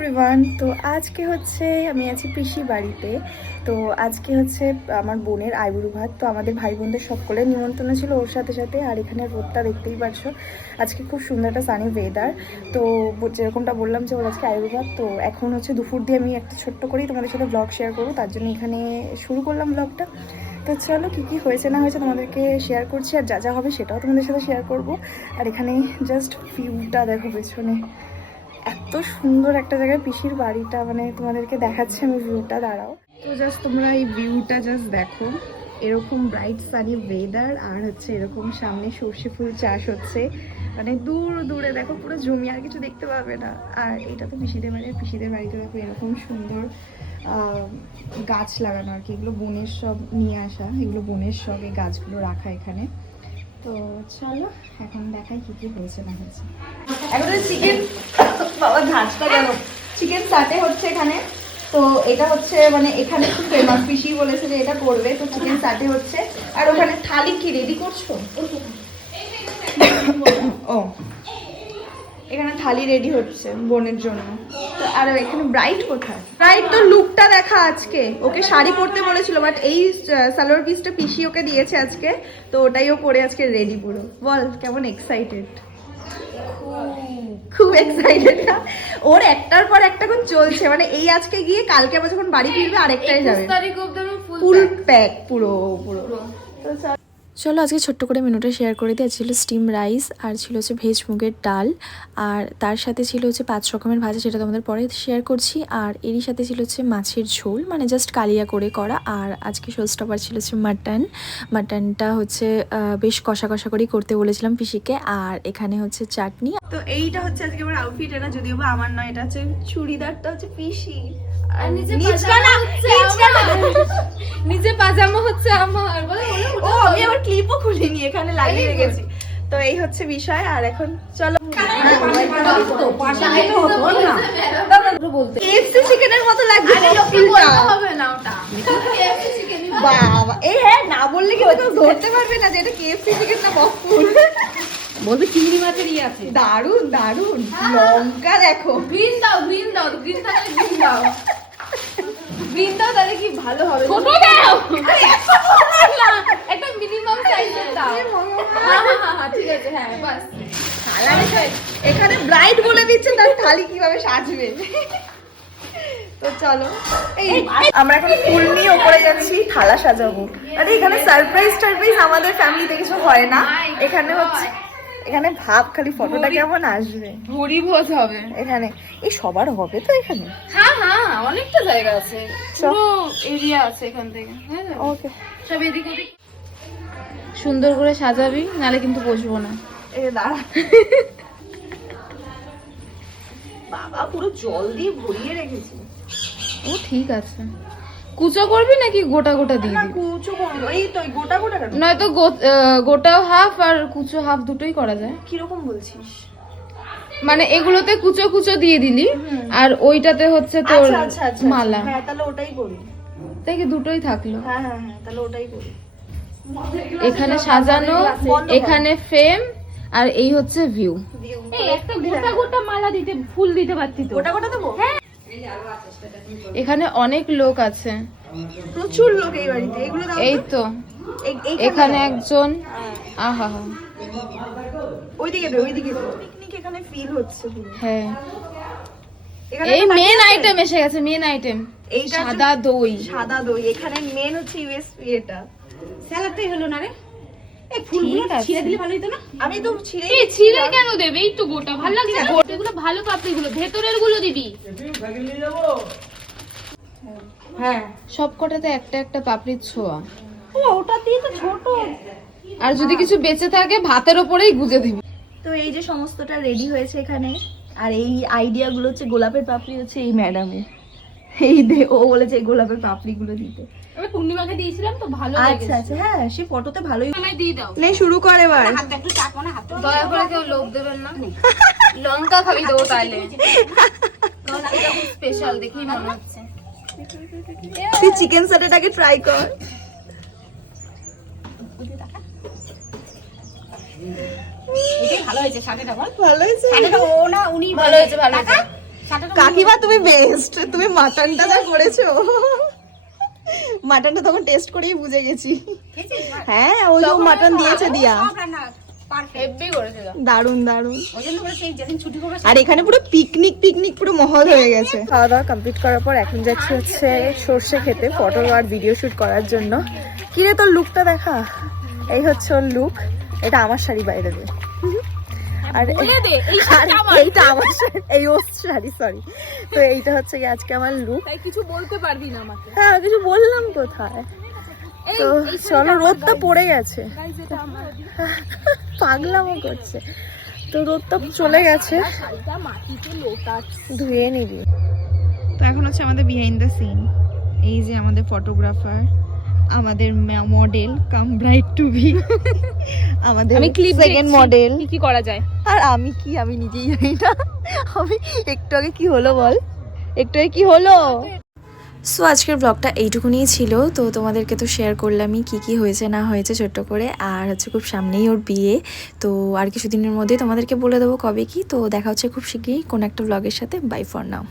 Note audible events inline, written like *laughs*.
Everyone তো আজকে হচ্ছে আমি আছি পিসি বাড়িতে। তো আজকে হচ্ছে আমার বোনের আইবুড়ু ভাত। তো আমাদের ভাই বোনদের সকলের নিমন্ত্রণ ছিল ওর সাথে সাথে। আর এখানে রোদটা দেখতেই পারছ। আজকে খুব সুন্দর একটা সানি ওয়েদার তো যেরকমটা বললাম যে ওর আজকে আইবুড়ু ভাত। তো এখন হচ্ছে দুপুর দিয়ে আমি একটা ছোট্ট করেই তোমাদের সাথে ব্লগ শেয়ার করব। তার জন্য এখানে শুরু করলাম ব্লগটা তো চলো কী কী হয়েছে না হয়েছে তোমাদেরকে শেয়ার করছি। আর যা যা হবে সেটাও তোমাদের সাথে শেয়ার করব। আর এখানে জাস্ট ভিউটা দেখো পেছনে। এত সুন্দর একটা জায়গায় পিসির বাড়িটা মানে তোমাদেরকে দেখাচ্ছি আমি ভিউটা দাঁড়াও। তো জাস্ট তোমরা এই ভিউটা জাস্ট দেখো, এরকম ব্রাইট সানি ওয়েদার আর হচ্ছে এরকম সামনে সর্ষে ফুল চাষ হচ্ছে। মানে দূর দূরে দেখো, পুরো জমি আর কিছু দেখতে পাবে না। আর এটা তো পিসিদের বাড়ি, পিসিদের বাড়িতে দেখো এরকম সুন্দর গাছ লাগানো আর কি। এগুলো বনের সব নিয়ে আসা, এগুলো বনের সব এই গাছগুলো রাখা এখানে। তো চলো, এখন দেখাই কি কি হয়েছে না হয়েছে। এখন চিকেন ঘাসটা গেল চিকেন সাটে হচ্ছে এখানে। তো এটা হচ্ছে মানে এখানে খুব ফেমাস পিসি বলেছে যে এটা করবে, তো চিকেন সাটে হচ্ছে। আর ওখানে থালি কি রেডি করছ? ও, এখানে থালি রেডি হচ্ছে বোনের জন্য। তো আর এখানে ব্রাইট কোথায়? ব্রাইট তো লুকটা দেখা আজকে। ওকে শাড়ি পরতে বলেছিল বাট এই সালোয়ার পিসটা পিসি ওকে দিয়েছে আজকে। তো ওটাই ও পরে আজকে রেডি পুরো। বল, কেমন এক্সাইটেড খুব এক্সাইটেড না ওর একটার পর একটা কোন চলছে। মানে এই আজকে গিয়ে কালকে আবার যখন বাড়ি ফিরবে আরেকটাই যাবে। তারিখ অব্দি ফুল ফুল প্যাক পুরো পুরো। তো চল আজকে ছোট্ট করে মেনুটা শেয়ার করে দিই। ছিল স্টিম রাইস আর ছিল হচ্ছে ভেজ মুগের ডাল, আর তার সাথে ছিল হচ্ছে পাঁচ রকমের ভাজা সেটা তোমাদের পরে শেয়ার করছি। আর এরই সাথে ছিল হচ্ছে মাছের ঝোল মানে জাস্ট কালিয়া করে করা। আর আজকে শোস্টপার ছিল হচ্ছে মাটন মাটনটা হচ্ছে বেশ কষা কষা করেই করতে বলেছিলাম পিসিকে। আর এখানে হচ্ছে চাটনি। তো এইটা হচ্ছে আজকে আমার আউটফিট এটা যদিও বা আমার নয়, এটা হচ্ছে চুড়িদারটা হচ্ছে পিসি নিচটা পাজামা হচ্ছে আমার। আমার। ও আমি আবার ক্লিপও খুলিনি এখানে লাগিয়ে রেখেছি। তো এই হচ্ছে বিষয় আর এখন চলো। বলতে কেএফসি চিকেনের মতো লাগছে হবে না ওটা। বাবা এই হ্যাঁ না বললে কি কেউ ধরতে পারবে না যে এটা কেএফসি চিকেন না বকফুল বলবে চিংড়ি মাছের ইয়ে আছে। দারুণ দারুণ লঙ্কা দেখো। গ্রিন দাও গ্রিন দাও গ্রিন থাকলে গ্রিন দাও। গ্রিন দাও তাহলে কি ভালো হবে? ছোট দাও! একটা মিনিমাম সাইজের দাও। হ্যাঁ হ্যাঁ হ্যাঁ, ঠিক আছে হ্যাঁ বাস। থালা- এখানে ব্রাইড বলে দিচ্ছে তার থালি কীভাবে সাজবে? তো চলো। এই আমরা এখন ফুল নিয়ে ওপরে যাচ্ছি থালা সাজাবো। আরে এখানে সারপ্রাইজ টারপ্রাইজ আমাদের ফ্যামিলিতে কিছু হয় না। এখানে হচ্ছে এখানে ভাব খালি ফটোটা কেমন আসবে? ভুড়ি ভোজ হবে। এখানে। এই সবার হবে তো এখানে? হ্যাঁ হ্যাঁ অনেকটা জায়গা আছে। পুরো এরিয়া আছে এখান থেকে। হ্যাঁ ওকে। সব এদিক ওদিক। সুন্দর করে সাজাবি নালে কিন্তু বসবো না। এই দাঁড়া। বাবা পুরো জল দিয়ে ভরিয়ে রেখেছি। ও ঠিক আছে। কুচো করবি নাকি গোটা গোটা দিয়ে দিবি? কুচো করব এই তো গোটা গোটা কাটো। নয়তো গো- আহ, গোটাও হাফ আর কুচো হাফ দুটোই করা যায়। কীরকম বলছিস? মানে এগুলোতে কুচো কুচো দিয়ে দিলি আর ওইটাতে হচ্ছে তোর আচ্ছা আচ্ছা আচ্ছা। মালা। হ্যাঁ তাহলে ওটাই করি। তাই কি দুটোই থাকল? হ্যাঁ হ্যাঁ হ্যাঁ তাহলে ওটাই করি। এখানে সাজানো এখানে ফ্রেম আর এই হচ্ছে ভিউ। একটা গোটা গোটা মালা দিতে ফুল দিতে পারতি তো। গোটা গোটা দেবো? এখানে অনেক লোক আছে। প্রচুর লোক এই বাড়িতে। এগুলো দাও। এই তো। এখানে একজন আহা। হা ওইদিকে দে ওইদিকে দে পিকনিক এখানে ফিল হচ্ছে হ্যাঁ। এই মেন আইটেম এসে গেছে মেন আইটেম হচ্ছে সাদা দই। সাদা দই। এখানে মেন হচ্ছে ইউএসপি এটা। স্যালাডটাই হলো না রে? আমি তো ছিঁড়ে ছিঁড়ে কেন দেবে? এই তো গোটা ভালো লাগছে এগুলো ভালো পাপড়ি গুলো ভেতরেরগুলো দিবি। হ্যাঁ। সব কটাতে একটা একটা পাপড়ির ছোঁয়া। ওটা দিয়ে তো ছোট। আর যদি কিছু বেঁচে থাকে ভাতের ওপরেই গুজে দিবি। তো এই যে সমস্তটা রেডি হয়েছে এখানে। আর এই আইডিয়াগুলো হচ্ছে গোলাপের পাপড়ি হচ্ছে এই ম্যাডামের এই দে ও বলেছে এই গোলাপের পাপড়িগুলো দিতে। আমি পূর্ণিমাকে দিয়েছিলাম তো ভালো আচ্ছা আচ্ছা হ্যাঁ সে ফটোতে ভালোই আমায় দিয়ে দাও। নে শুরু কর এবার। হাতটা একটু চাকো না হাতটা দয়া করে কেউ লোভ দেবেন না। লঙ্কা খাবি দেবো তাইলে স্পেশাল দেখেই মনে হচ্ছে। তুই চিকেন সাটেটাকে ট্রাই কর। ভালো হয়েছে বল। ভালো হয়েছে? ও না উনি ভালো হয়েছে ভালো হয়েছে। কাকিমা তুমি বেস্ট তুমি মাটনটা যা করেছ। মাটনটা তখন টেস্ট করেই বুঝে গেছি। হ্যাঁ ওই যে মাটন দিয়েছে দিয়া। হেভি দারুণ দারুণ আর এখানে পুরো পিকনিক পিকনিক পুরো মহল হয়ে গেছে। খাওয়া দাওয়া কমপ্লিট করার পর এখন যাচ্ছি হচ্ছে সর্ষে খেতে ফটো আর ভিডিও শুট করার জন্য। কিরে তোর লুকটা দেখা। এই হচ্ছে ওর লুক এটা আমার শাড়ি বাইরে দে আর *laughs* আর এইটা আমার এই শাড়ি সরি তো এইটা হচ্ছে কি আজকে আমার লুক কিছু বলতে পারবি না আমাকে। হ্যাঁ কিছু বললাম কোথায়? তো চলো রোদটা পড়ে গেছে। *laughs* পাগলামো করছে। তো রোদটা চলে গেছে। ধুয়ে নিবি। তো এখন হচ্ছে আমাদের বিহাইন্ড দ্য সিন এই যে আমাদের ফটোগ্রাফার আমাদের model come bright to be আমাদের আমি clip সেকেন্ড মডেল কি কি করা যায়? আর আমি কি? আমি নিজেই জানি না। আমি একটু আগে কি হলো বল? একটু আগে কি হলো? সো আজকের ব্লগটা এইটুকুনিই ছিল। তো তোমাদেরকে তো শেয়ার করলামই কি কি হয়েছে না হয়েছে ছোট্ট করে। আর হচ্ছে খুব সামনেই ওর বিয়ে। তো আর কিছুদিনের মধ্যেই তোমাদেরকে বলে দেবো কবে কি। তো দেখা হচ্ছে খুব শীঘ্রই কোনো একটা ব্লগের সাথে। By for now